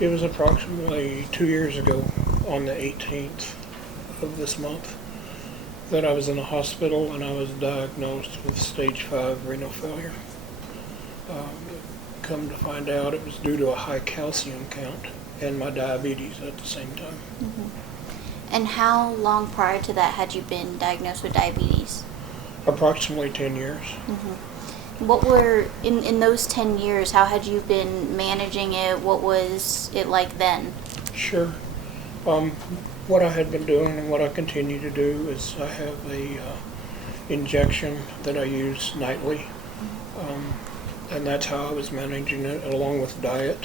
It was approximately 2 years ago on the 18th of this month that I was in a hospital and I was diagnosed with stage 5 renal failure. Come to find out it was due to a high calcium count and my diabetes at the same time. And how long prior to that had you been diagnosed with diabetes? Approximately 10 years. What were, in those 10 years, how had you been managing it? What was it like then? Sure. What I had been doing and what I continue to do is I have a injection that I use nightly. And that's how I was managing it, along with diet,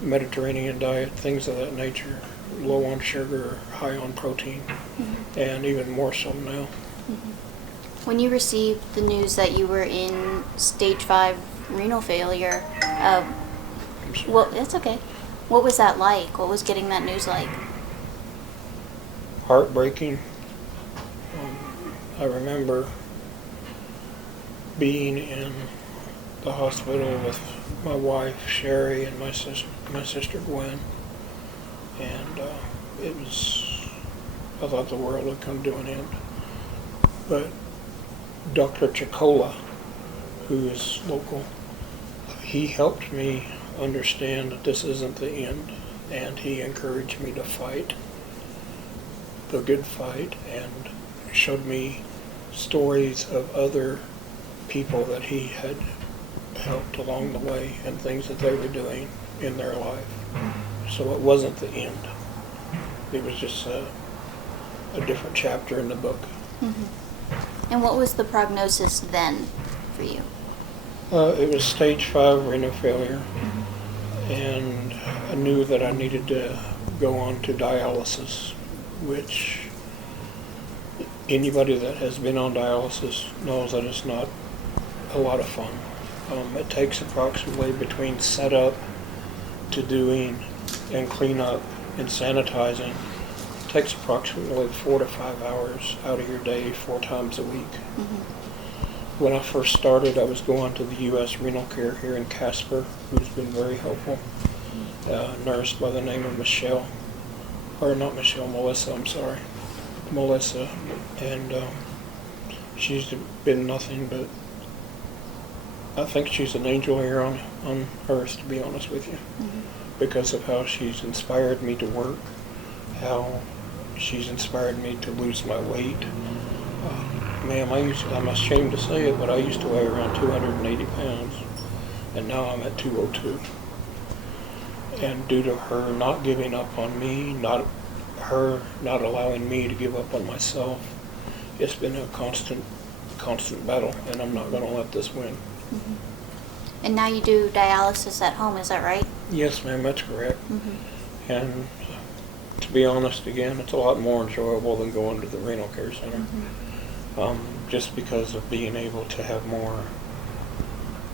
Mediterranean diet, things of that nature, low on sugar, high on protein, and even more so now. When you received the news that you were in stage 5 renal failure, well, that's okay. What was that like? What was getting that news like? Heartbreaking. I remember being in the hospital with my wife Sherry and my sister Gwen, and I thought the world had come to an end. But Dr. Chicola, who is local, he helped me understand that this isn't the end, and he encouraged me to fight the good fight and showed me stories of other people that he had helped along the way and things that they were doing in their life. So it wasn't the end. It was just a different chapter in the book. And what was the prognosis then for you? It was stage 5 renal failure, and I knew that I needed to go on to dialysis, which anybody that has been on dialysis knows that it's not a lot of fun. It takes approximately between setup to doing and cleanup and sanitizing. It takes approximately 4 to 5 hours out of your day 4 times a week. When I first started, I was going to the U.S. Renal Care here in Casper, who's been very helpful. A nurse by the name of Melissa, and she's been nothing but, I think she's an angel here on earth, to be honest with you, because of how she's inspired me to work, how she's inspired me to lose my weight. Ma'am, I'm ashamed to say it, but I used to weigh around 280 pounds, and now I'm at 202. And due to her not giving up on me, not allowing me to give up on myself, it's been a constant battle, and I'm not going to let this win. And now you do dialysis at home, is that right? Yes, ma'am, that's correct. And to be honest, again, it's a lot more enjoyable than going to the renal care center. Just because of being able to have more,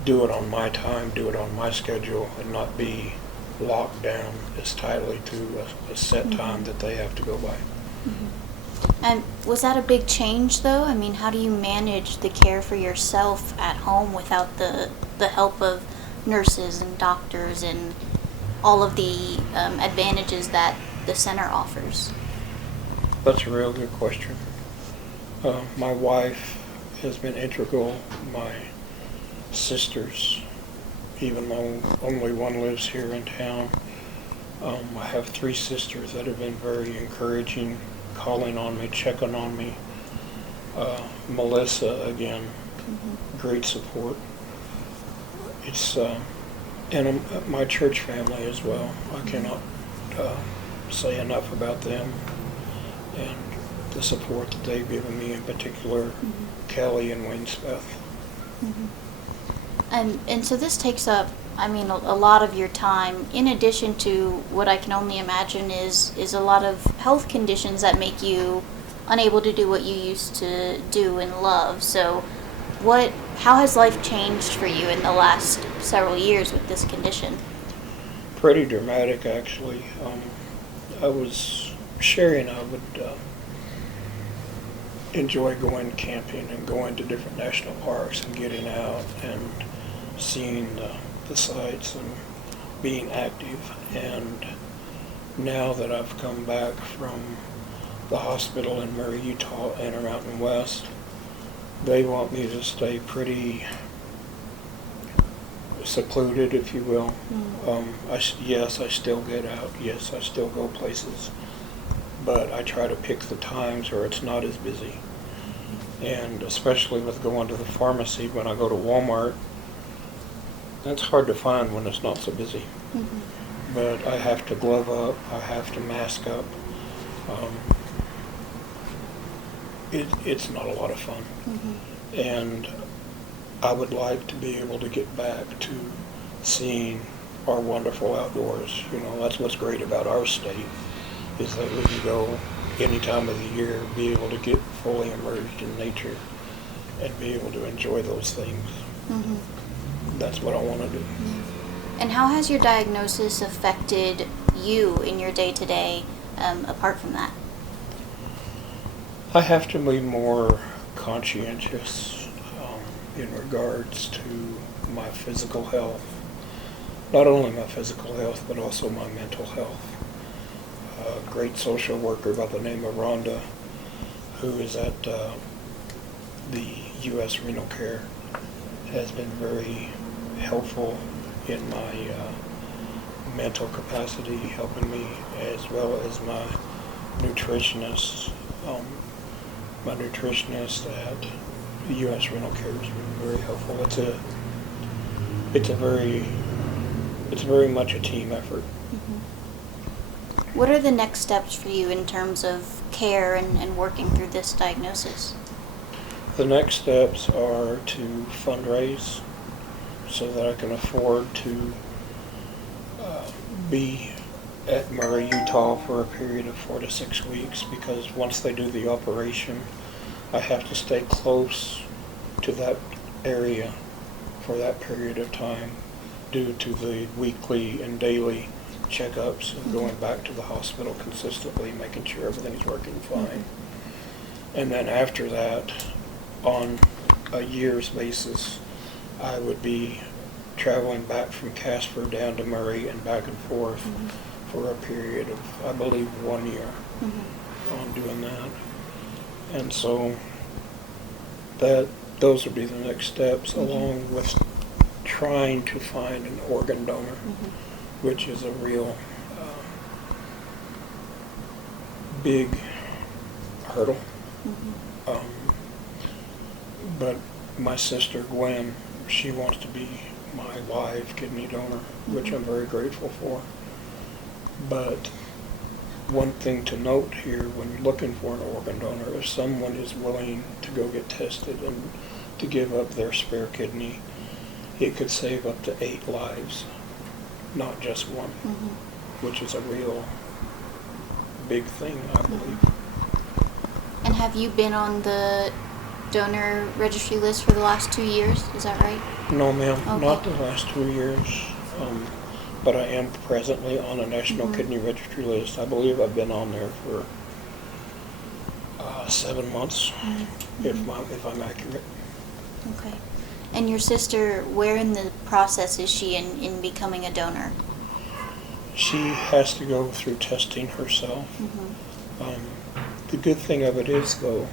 do it on my time, do it on my schedule, and not be locked down as tightly to a set time that they have to go by. And was that a big change, though? I mean, how do you manage the care for yourself at home without the help of nurses and doctors and all of the advantages that the center offers? That's a real good question. My wife has been integral. My sisters, even though only one lives here in town, I have 3 sisters that have been very encouraging, calling on me, checking on me. Melissa, again, great support. It's and my church family as well. I cannot say enough about them and the support that they've given me, in particular Kelly and Wayne Smith. And so this takes up, I mean, a lot of your time, in addition to what I can only imagine is a lot of health conditions that make you unable to do what you used to do and love. So how has life changed for you in the last several years with this condition? Pretty dramatic, actually. Sherry and I would enjoy going camping and going to different national parks and getting out and seeing the sights and being active. And now that I've come back from the hospital in Murray, Utah, Intermountain West, they want me to stay pretty secluded, if you will. Yes, I still get out. Yes, I still go places. But I try to pick the times where it's not as busy. And especially with going to the pharmacy, when I go to Walmart, that's hard to find when it's not so busy. But I have to glove up, I have to mask up. It's not a lot of fun. And I would like to be able to get back to seeing our wonderful outdoors. You know, that's what's great about our state, is that we can go any time of the year, be able to get fully immersed in nature and be able to enjoy those things. That's what I want to do. And how has your diagnosis affected you in your day-to-day, apart from that? I have to be more conscientious in regards to my physical health. Not only my physical health, but also my mental health. A great social worker by the name of Rhonda, who is at the U.S. Renal Care, has been very helpful in my mental capacity, helping me, as well as my nutritionist. My nutritionist at the U.S. Renal Care has been very helpful. It's very much a team effort. What are the next steps for you in terms of care and working through this diagnosis? The next steps are to fundraise so that I can afford to be at Murray, Utah for a period of 4 to 6 weeks, because once they do the operation, I have to stay close to that area for that period of time due to the weekly and daily checkups and going back to the hospital consistently, making sure everything's working fine. And then after that, on a year's basis, I would be traveling back from Casper down to Murray and back and forth for a period of, I believe, 1 year on doing that. And so those would be the next steps, along with trying to find an organ donor, which is a real big hurdle. But my sister Gwen, she wants to be my live kidney donor, which I'm very grateful for. But one thing to note here when you're looking for an organ donor, if someone is willing to go get tested and to give up their spare kidney, it could save up to 8 lives, not just one, which is a real big thing, I believe. And have you been on the donor registry list for the last 2 years? Is that right? No, ma'am, Okay. not the last 2 years. But I am presently on a national kidney registry list. I believe I've been on there for 7 months, if I'm accurate. Okay. And your sister, where in the process is she in becoming a donor? She has to go through testing herself. The good thing of it is, though,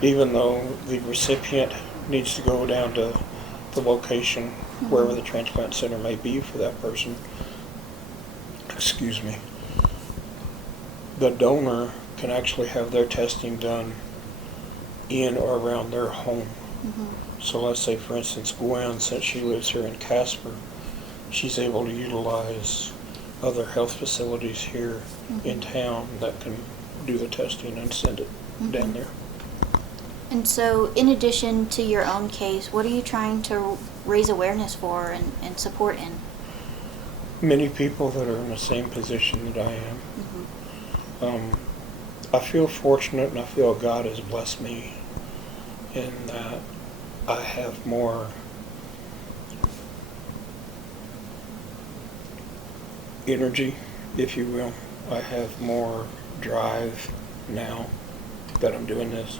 even though the recipient needs to go down to the location wherever the transplant center may be for that person, the donor can actually have their testing done in or around their home. So let's say, for instance, Gwen, since she lives here in Casper, she's able to utilize other health facilities here in town that can do the testing and send it down there. And so, in addition to your own case, what are you trying to raise awareness for and support in? Many people that are in the same position that I am. I feel fortunate, and I feel God has blessed me in that I have more energy, if you will. I have more drive now that I'm doing this.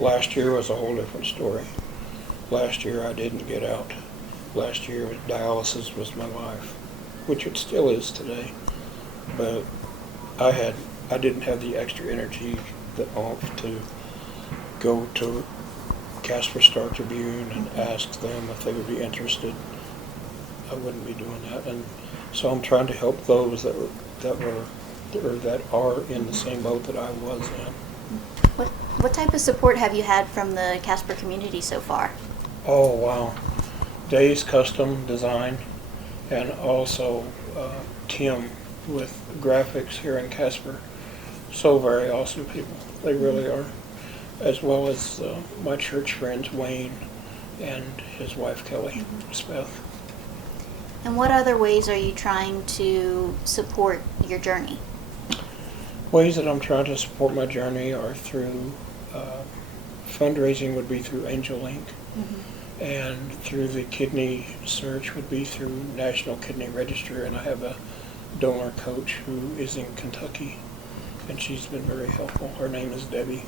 Last year was a whole different story. Last year I didn't get out. Last year dialysis was my life. which it still is today. But I didn't have the extra energy to go to Casper Star-Tribune and ask them if they would be interested. I wouldn't be doing that, and so I'm trying to help those that are in the same boat that I was in. What type of support have you had from the Casper community so far? Oh wow, Days Custom Design, and also Tim with graphics here in Casper. So very awesome people, they really are. As well as my church friends Wayne and his wife Kelly Smith. And what other ways are you trying to support your journey? Ways that I'm trying to support my journey are through fundraising would be through Angel Inc. And through the kidney search would be through National Kidney Register, and I have a donor coach who is in Kentucky, and she's been very helpful. Her name is Debbie.